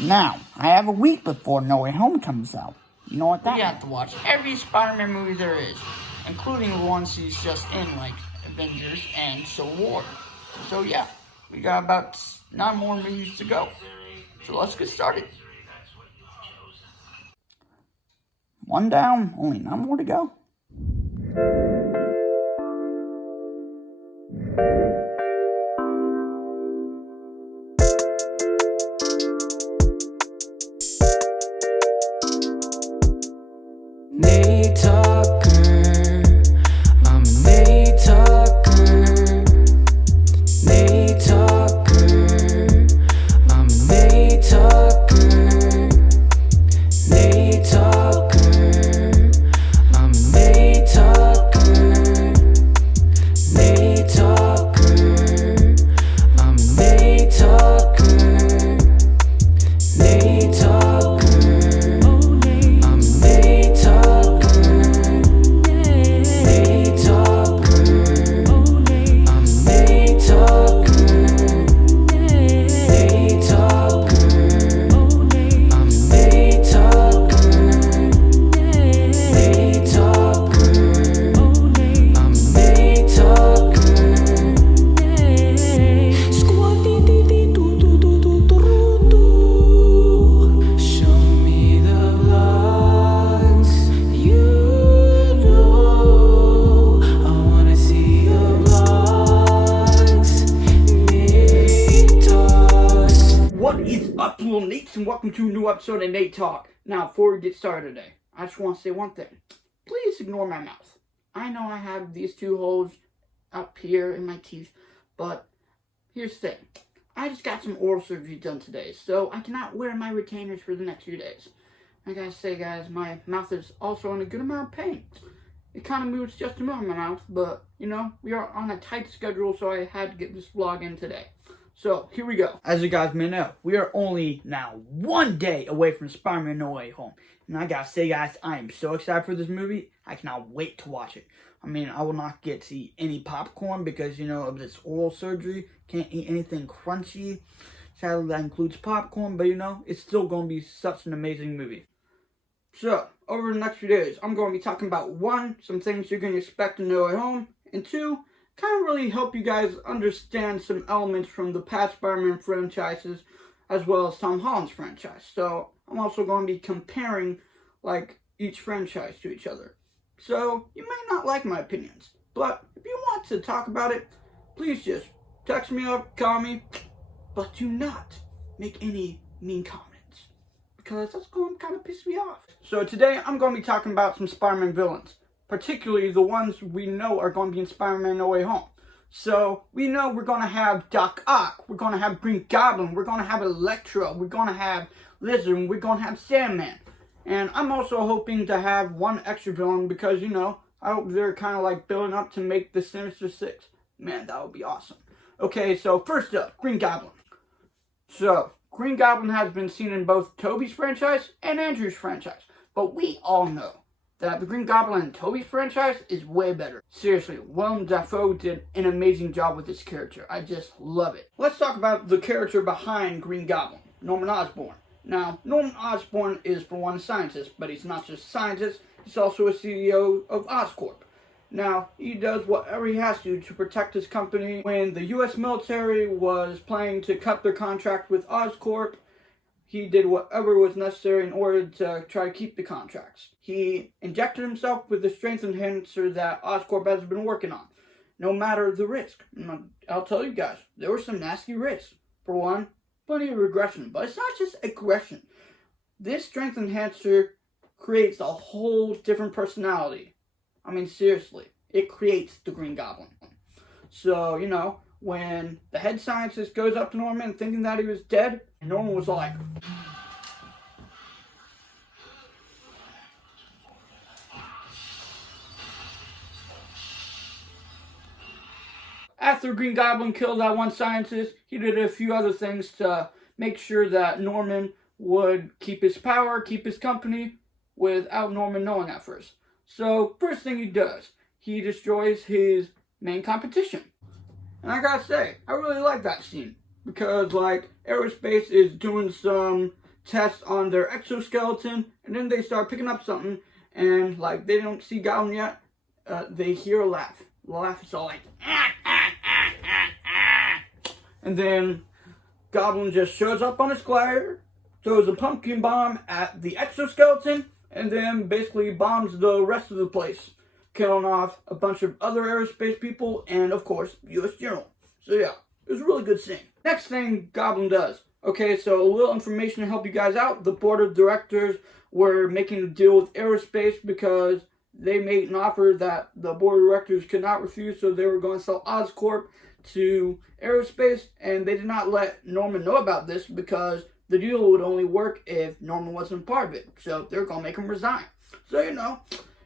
Now, I have a week before No Way Home comes out. You know what that We means? have to watch every Spider-Man movie there is, including the ones he's just in, like Avengers and Civil War. So yeah, we got about 9 more movies to go. So let's get started. One down, only 9 more to go. Nate Tucker, I'm Nate Tucker. Nate Tucker, I'm Nate Tucker. Nate Tucker, I'm Nate Tucker. Nate Tucker, I'm Nate Tucker. Nate Tucker. What is up, little Nates, and welcome to a new episode of Nate Talk. Now, before we get started today, I just want to say one thing. Please ignore my mouth. I know I have these 2 holes up here in my teeth, but here's the thing. I just got some oral surgery done today, so I cannot wear my retainers for the next few days. I gotta say, guys, my mouth is also in a good amount of pain. It kind of moves just to move my mouth, but, you know, we are on a tight schedule, so I had to get this vlog in today. So, here we go. As you guys may know, we are only now 1 day away from Spider-Man No Way Home. And I gotta say, guys, I am so excited for this movie. I cannot wait to watch it. I mean, I will not get to eat any popcorn because, you know, of this oral surgery. Can't eat anything crunchy. Sadly, that includes popcorn, but, you know, it's still going to be such an amazing movie. So, over the next few days, I'm going to be talking about 1, some things you're going to expect in No Way Home, and 2, kind of really help you guys understand some elements from the past Spider-Man franchises as well as Tom Holland's franchise. So I'm also going to be comparing like each franchise to each other. So you may not like my opinions, but if you want to talk about it, please just text me up, call me, but do not make any mean comments because that's going to kind of piss me off. So today I'm going to be talking about some Spider-Man villains, particularly the ones we know are going to be in Spider-Man No Way Home. So, we know we're going to have Doc Ock, we're going to have Green Goblin, we're going to have Electro, we're going to have Lizard, and we're going to have Sandman. And I'm also hoping to have 1 extra villain because, you know, I hope they're kind of like building up to make the Sinister Six. Man, that would be awesome. Okay, so first up, Green Goblin. So, Green Goblin has been seen in both Tobey's franchise and Andrew's franchise. But we all know that the Green Goblin in Tobey's franchise is way better. Seriously, Willem Dafoe did an amazing job with this character. I just love it. Let's talk about the character behind Green Goblin, Norman Osborn. Now, Norman Osborn is, for one, a scientist, but he's not just a scientist, he's also a CEO of Oscorp. Now, he does whatever he has to protect his company. When the U.S. military was planning to cut their contract with Oscorp, he did whatever was necessary in order to try to keep the contracts. He injected himself with the strength enhancer that Oscorp has been working on, no matter the risk. And I'll tell you guys, there were some nasty risks. For one, plenty of regression, but it's not just aggression. This strength enhancer creates a whole different personality. I mean, seriously, it creates the Green Goblin. So, you know, when the head scientist goes up to Norman thinking that he was dead, and Norman was like, after Green Goblin killed that 1 scientist, he did a few other things to make sure that Norman would keep his power, keep his company, without Norman knowing at first. So, first thing he does, he destroys his main competition. And I gotta say, I really like that scene. Because, like, Aerospace is doing some tests on their exoskeleton, and then they start picking up something, and like they don't see Goblin yet, they hear a laugh. The laugh is all like, and then Goblin just shows up on his glider, throws a pumpkin bomb at the exoskeleton, and then basically bombs the rest of the place, killing off a bunch of other aerospace people and, of course, U.S. General. So yeah, it was a really good scene. Next thing Goblin does. Okay, so a little information to help you guys out. The board of directors were making a deal with aerospace because they made an offer that the board of directors could not refuse, so they were going to sell Oscorp to aerospace, and they did not let Norman know about this because the deal would only work if Norman wasn't part of it. So they're going to make him resign. So, you know,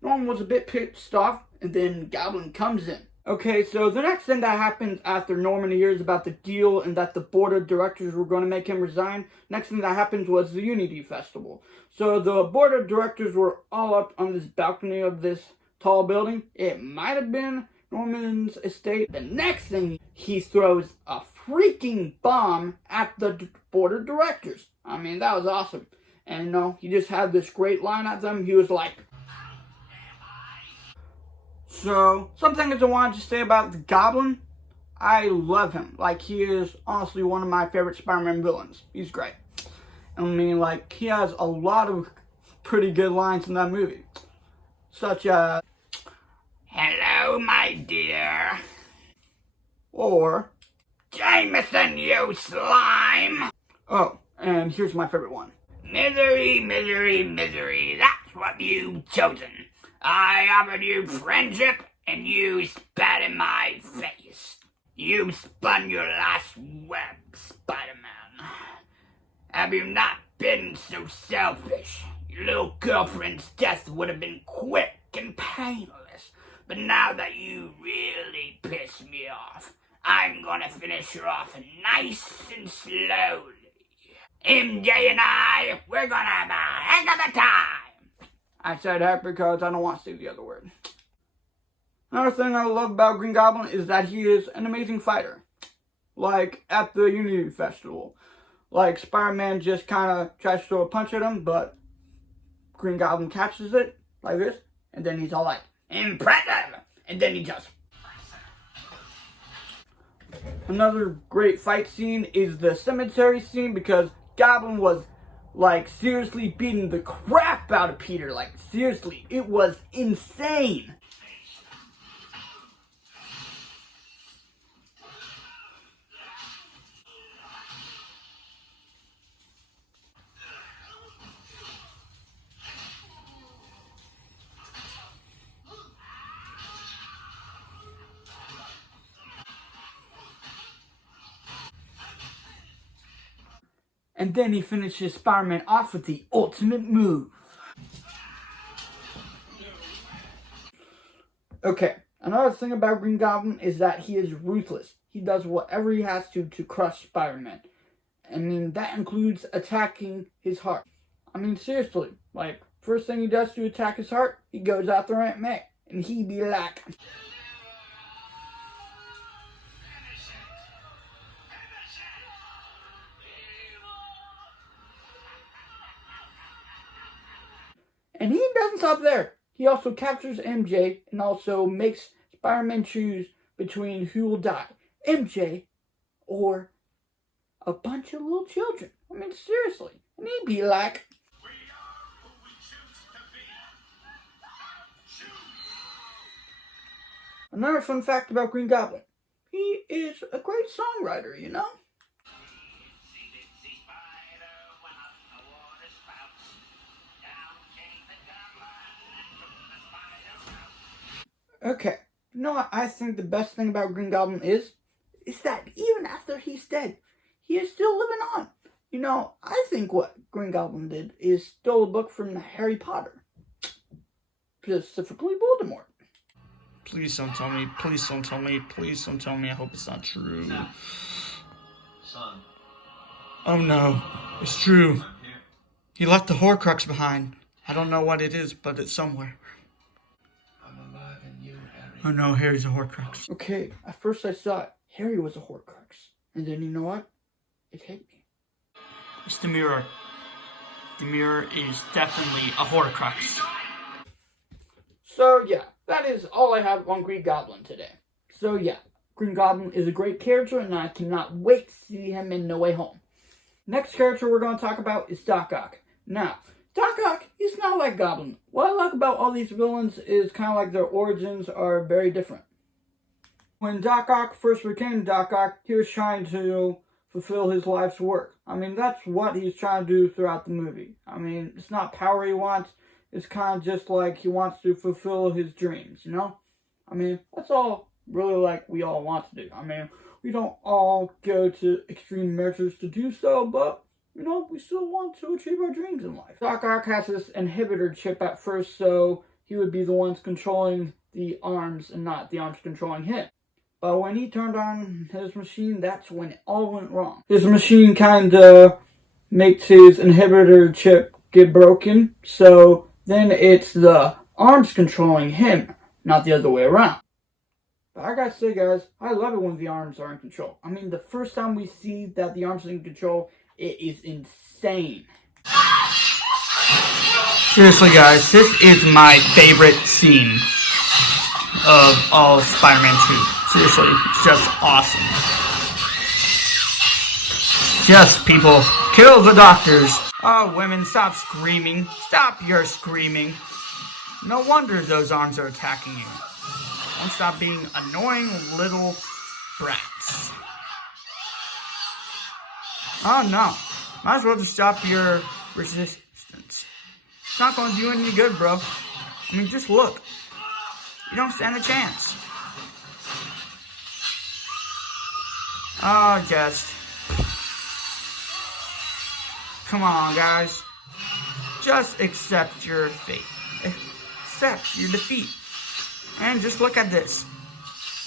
Norman was a bit pissed off, and then Goblin comes in. Okay, so the next thing that happens after Norman hears about the deal and that the board of directors were going to make him resign, next thing that happens was the Unity Festival. So the board of directors were all up on this balcony of this tall building. It might have been Norman's estate. The next thing, he throws a freaking bomb at the board of directors. I mean, that was awesome. And, you know, he just had this great line at them. He was like... So, some things I wanted to say about the Goblin. I love him. Like, he is honestly one of my favorite Spider-Man villains. He's great. I mean, like, he has a lot of pretty good lines in that movie. Such as... Hello, my dear. Or... Jameson, you slime! Oh, and here's my favorite one. Misery, misery, misery. That's what you've chosen. I offered you friendship, and you spat in my face. You spun your last web, Spider-Man. Have you not been so selfish? Your little girlfriend's death would have been quick and painless. But now that you really pissed me off, I'm gonna finish her off nice and slowly. MJ and I, we're gonna have a heck of a time. I said heck because I don't want to say the other word. Another thing I love about Green Goblin is that he is an amazing fighter. Like at the Unity Festival. Like Spider-Man just kind of tries to throw a punch at him, but Green Goblin catches it like this, and then he's all like, impressive! And then he just... Another great fight scene is the cemetery scene because Goblin was like seriously beating the crap out of Peter. Like seriously, it was insane. And then he finishes Spider-Man off with the ultimate move. Okay, another thing about Green Goblin is that he is ruthless. He does whatever he has to crush Spider-Man. I mean, that includes attacking his heart. I mean, seriously, like, first thing he does to attack his heart, he goes after Aunt May. And he be like... And he doesn't stop there. He also captures MJ and also makes Spider-Man choose between who will die. MJ or a bunch of little children. I mean, seriously. And he'd be like... We are who we choose to be. Another fun fact about Green Goblin. He is a great songwriter, you know? Okay, you know what I think the best thing about Green Goblin is that even after he's dead, he is still living on. You know, I think what Green Goblin did is stole a book from Harry Potter. Specifically Voldemort. Please don't tell me, please don't tell me, please don't tell me, I hope it's not true. Son. Oh no, it's true. He left the Horcrux behind. I don't know what it is, but it's somewhere. Oh no, Harry's a Horcrux. Okay, at first I thought Harry was a Horcrux. And then you know what? It hit me. It's the mirror. the mirror is definitely a Horcrux. So yeah, that is all I have on Green Goblin today. So yeah, Green Goblin is a great character, and I cannot wait to see him in No Way Home. Next character we're going to talk about is Doc Ock. Now, Doc Ock, he's not like Goblin. What I like about all these villains is kind of like their origins are very different. When Doc Ock first became Doc Ock, he was trying to fulfill his life's work. I mean, that's what he's trying to do throughout the movie. I mean, it's not power he wants. It's kind of just like he wants to fulfill his dreams, you know? I mean, that's all really like we all want to do. I mean, we don't all go to extreme measures to do so, but, you know, we still want to achieve our dreams in life. Doc Ock has this inhibitor chip at first, so he would be the ones controlling the arms and not the arms controlling him. But when he turned on his machine, that's when it all went wrong. His machine kind of makes his inhibitor chip get broken, so then it's the arms controlling him, not the other way around. But I gotta say, guys, I love it when the arms are in control. I mean, the first time we see that the arms are in control, it is insane. Seriously, guys, this is my favorite scene of all of Spider-Man 2. Seriously, it's just awesome. Yes, people, kill the doctors. Oh, women, stop screaming. Stop your screaming. No wonder those arms are attacking you. Don't stop being annoying little brats. Oh no, might as well just stop your resistance. It's not going to do any good, bro. I mean, just look. You don't stand a chance. Oh, just. Come on, guys. Just accept your fate. Accept your defeat. And just look at this.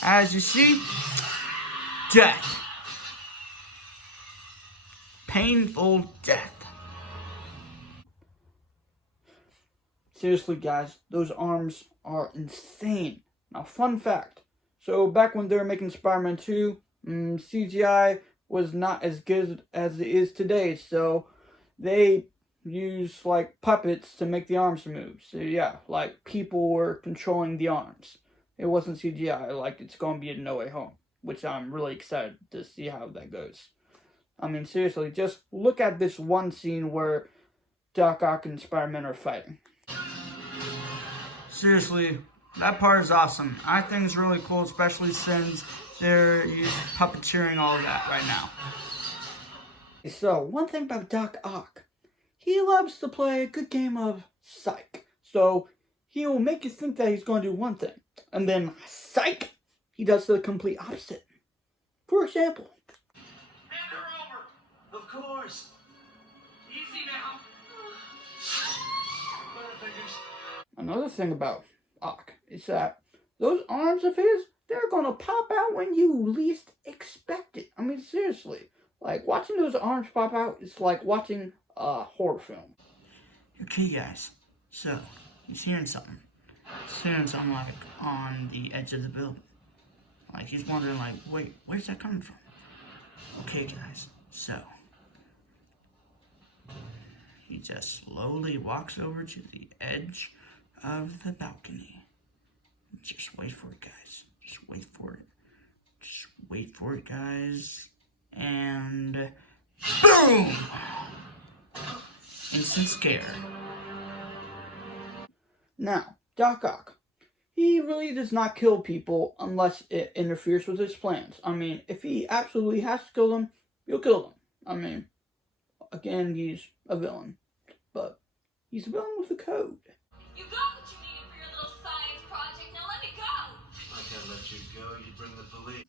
As you see, death. Painful death. Seriously, guys, those arms are insane. Now, fun fact. So, back when they were making Spider-Man 2, CGI was not as good as it is today. So, they used, like, puppets to make the arms move. So, yeah, like, people were controlling the arms. It wasn't CGI, like it's going to be in No Way Home, which I'm really excited to see how that goes. I mean, seriously, just look at this one scene where Doc Ock and Spider-Man are fighting. Seriously, that part is awesome. I think it's really cool, especially since they're puppeteering all of that right now. So, one thing about Doc Ock, he loves to play a good game of psych. So, he will make you think that he's going to do one thing, and then, psych, he does the complete opposite. For example, Hand her over! Of course! Easy now! Butterfingers. another thing about Ock is that those arms of his, they're going to pop out when you least expect it. I mean, seriously. Like, watching those arms pop out is like watching a horror film. Okay, guys. So, he's hearing something. He's hearing something, like, on the edge of the building. Like, he's wondering, like, wait, where's that coming from? Okay, guys. So, he just slowly walks over to the edge of the balcony. Just wait for it, guys. Just wait for it. Just wait for it, guys. And boom! Instant scare. Now, Doc Ock, he really does not kill people unless it interferes with his plans. I mean, if he absolutely has to kill them, he'll kill them. I mean, again, he's a villain. But he's a villain with a code. You got what you needed for your little science project. Now let me go. I can't let you go. You'd bring the police.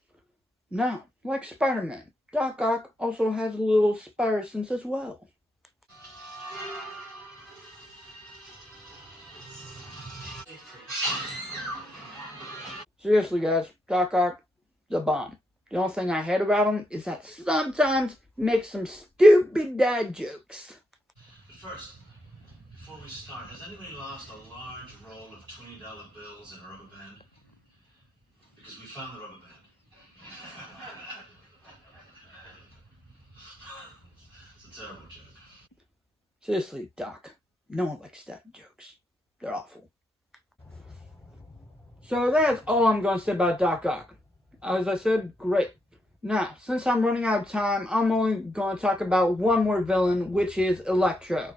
Now, like Spider-Man, Doc Ock also has a little spider sense as well. Seriously, guys, Doc Ock, the bomb. The only thing I hate about him is that sometimes he makes some stupid dad jokes. But first, before we start, has anybody lost a large roll of $20 bills in a rubber band? Because we found the rubber band. It's a terrible joke. Seriously, Doc, no one likes dad jokes. They're awful. So that's all I'm going to say about Doc Ock. As I said, great. Now, since I'm running out of time, I'm only going to talk about one more villain, which is Electro.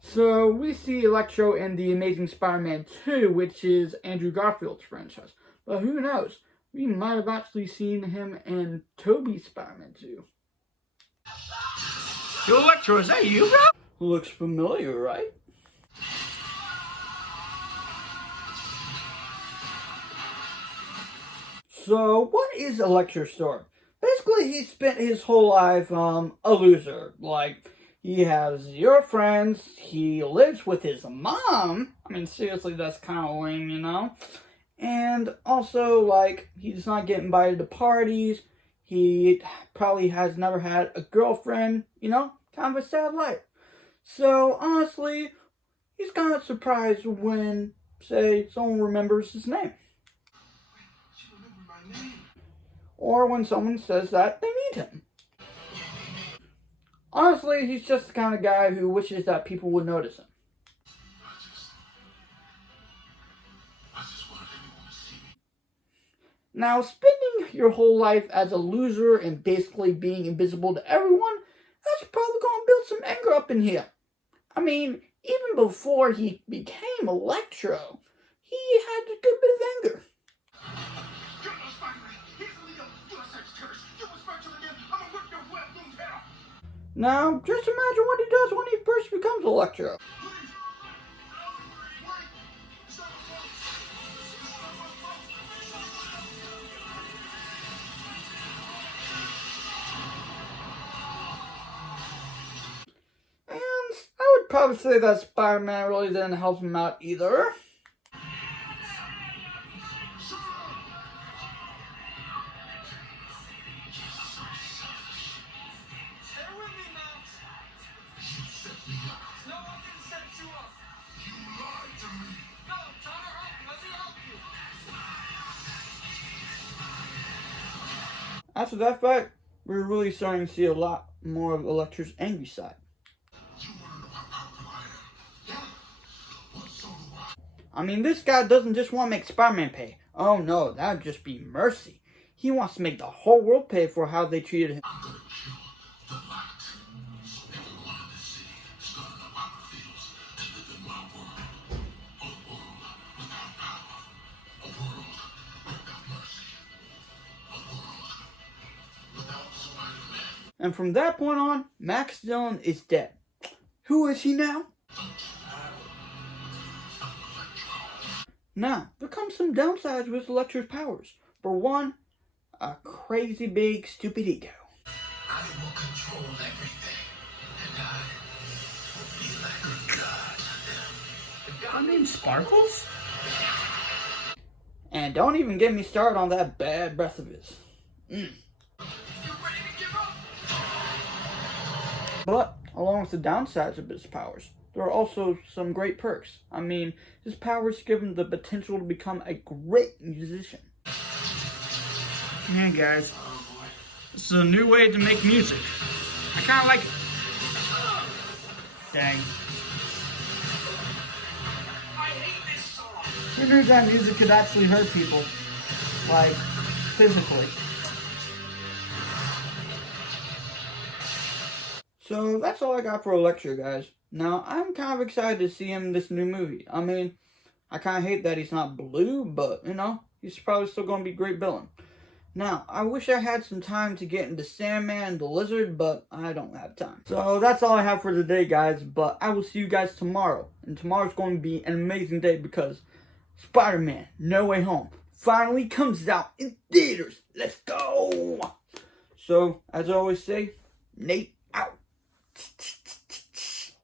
So we see Electro in The Amazing Spider-Man 2, which is Andrew Garfield's franchise. But who knows? We might have actually seen him in Tobey's Spider-Man 2. Yo, Electro, is that you, bro? Looks familiar, right? So, what is Electro's story? Basically, he spent his whole life a loser. Like, he has 0 friends, he lives with his mom. Seriously, that's kind of lame, you know? And also, like, he does not get invited to parties. He probably has never had a girlfriend, you know? Kind of a sad life. So, honestly, he's kind of surprised when, say, someone remembers his name. Or when someone says that they need him. Honestly, he's just the kind of guy who wishes that people would notice him. I just wanted everyone to see me. Now, spending your whole life as a loser and basically being invisible to everyone, that's probably going to build some anger up in here. Even before he became Electro, he had a good bit of anger. Now, just imagine what he does when he first becomes Electro. And I would probably say that Spider-Man really didn't help him out either. After that fight, we're really starting to see a lot more of Electro's angry side. This guy doesn't just want to make Spider-Man pay. Oh no, that would just be mercy. He wants to make the whole world pay for how they treated him. I'm gonna kill the light, so everyone in this city is gonna know how it feels to live in my world. A world without power, a world without mercy, a world without Spider-Man. And from that point on, Max Dillon is dead. Who is he now? Now, there comes some downsides with Electro's powers. For one, a crazy big stupid ego. I will control everything, and I will be like a god to them. A god named Sparkles? And don't even get me started on that bad breath of his. You ready to give up? But, along with the downsides of his powers, there are also some great perks. His powers give him the potential to become a great musician. Yeah, guys. This is a new way to make music. I kind of like it. Dang. Who knew that music could actually hurt people? Like, physically. So, that's all I got for Electro, guys. Now, I'm kind of excited to see him in this new movie. I kind of hate that he's not blue, but, he's probably still going to be a great villain. Now, I wish I had some time to get into Sandman and the Lizard, but I don't have time. So, that's all I have for today, guys, but I will see you guys tomorrow. And tomorrow's going to be an amazing day because Spider-Man No Way Home finally comes out in theaters. Let's go! So, as I always say, Nate out.